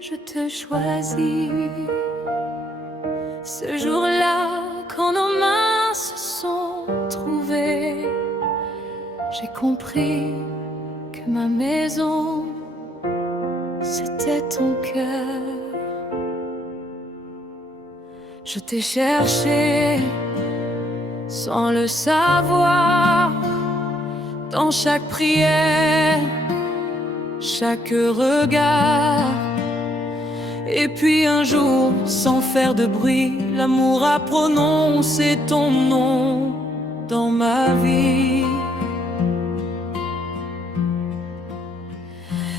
je te choisis. Ce jour-là, quand nos mains se sont trouvées, j'ai compris que ma maison, c'était ton cœur. Je t'ai cherché sans le savoir, dans chaque prière, chaque regard. Et puis un jour, sans faire de bruit, l'amour a prononcé ton nom dans ma vie.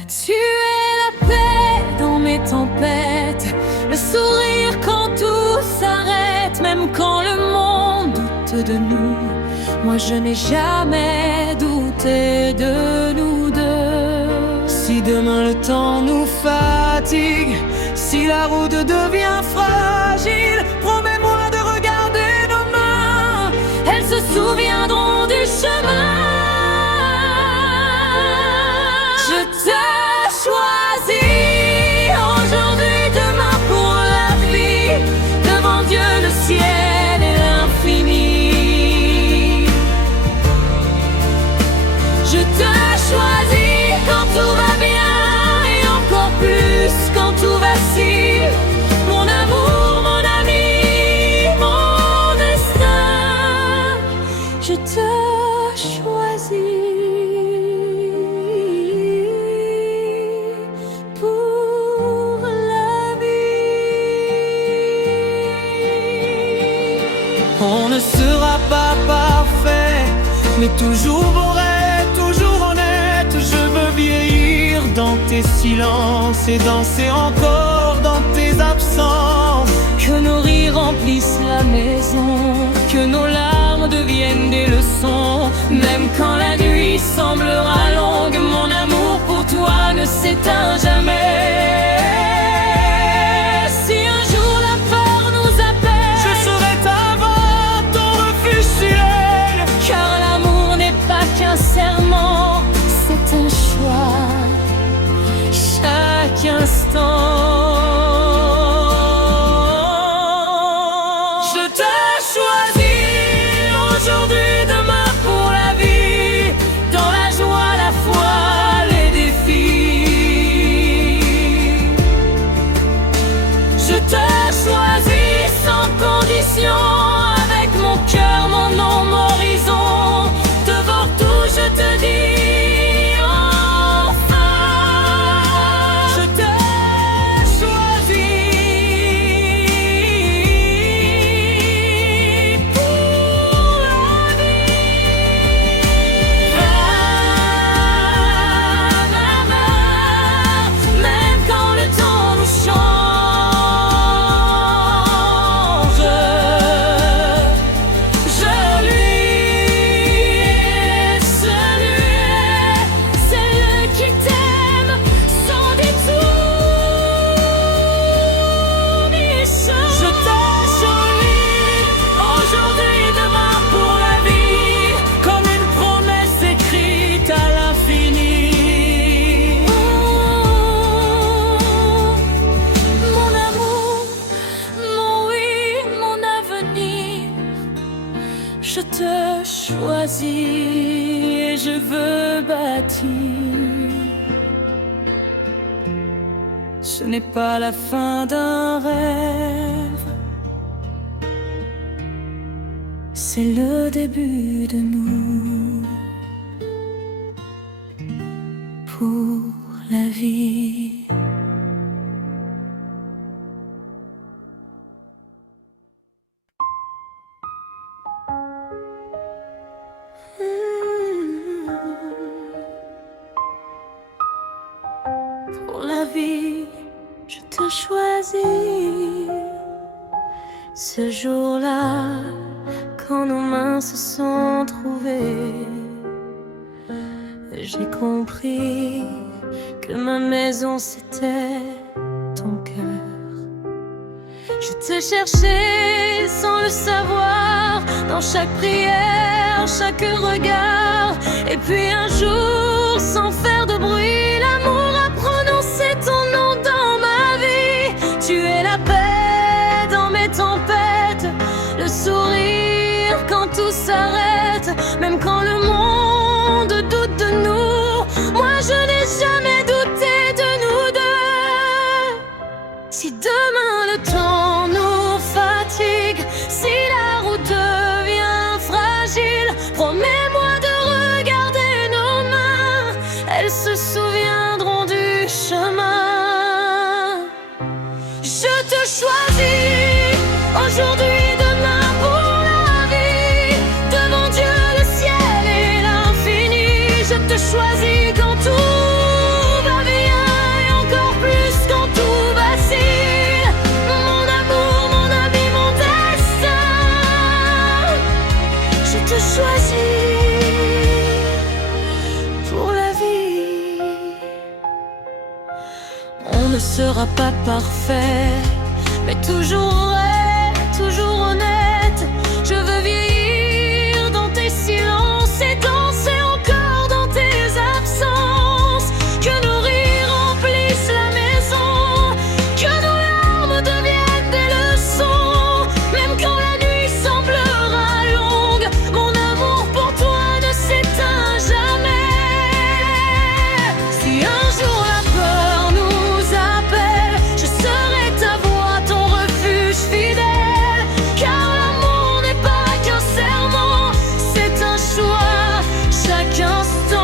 Tu es la paix dans mes tempêtes, le sourire quand tout s'arrête, même quand le monde doute de nous. Moi je n'ai jamais douté de nous deux. Si demain le temps nous fatigue, si la route devient fragile, promets-moi de regarder nos mains, elles se souviendront du chemin. Je te choisis aujourd'hui, demain pour la vie, devant Dieu, le ciel et l'infini. Je te choisis quand tout va bien et encore plus quand tout vacille. Mon amour, mon ami, mon destin, je te choisis. On ne sera pas parfait, mais toujours vrai, toujours honnête. Je veux vieillir dans tes silences et danser encore dans tes absences. Que nos rires remplissent la maison, que nos larmes deviennent des leçons. Même quand la nuit semblera longue, mon amour pour toi ne s'éteint jamais. Serment, c'est un choix, chaque instant. Je te choisis aujourd'hui, demain pour la vie, dans la joie, la foi, les défis. Je te choisis sans condition, avec mon cœur, mon nom, mon horizon. Devant tout, je te dis enfin, je te choisis pour la vie. Même quand le temps nous change, je lui je te choisis et je veux bâtir. Ce n'est pas la fin d'un rêve, c'est le début de nous pour la vie. Pour la vie, je te choisis. Ce jour-là, quand nos mains se sont trouvées, j'ai compris que ma maison c'était ton cœur. Je te cherchais sans le savoir, dans chaque prière, chaque regard. Et puis un jour, sans faire de bruit, l'amour a prononcé ton nom dans ma sera pas parfait, mais toujours vrai, toujours honnête. Je veux vieillir dans tes silences et danser encore dans tes absences. Que nos rires remplissent la maison, que nos larmes deviennent des leçons. Même quand la nuit semblera longue, mon amour pour toi ne s'éteint jamais. Si un jour la peur nous appelle, je serai ta voix, ton refuge fidèle. Car l'amour n'est pas qu'un serment, c'est un choix chaque instant.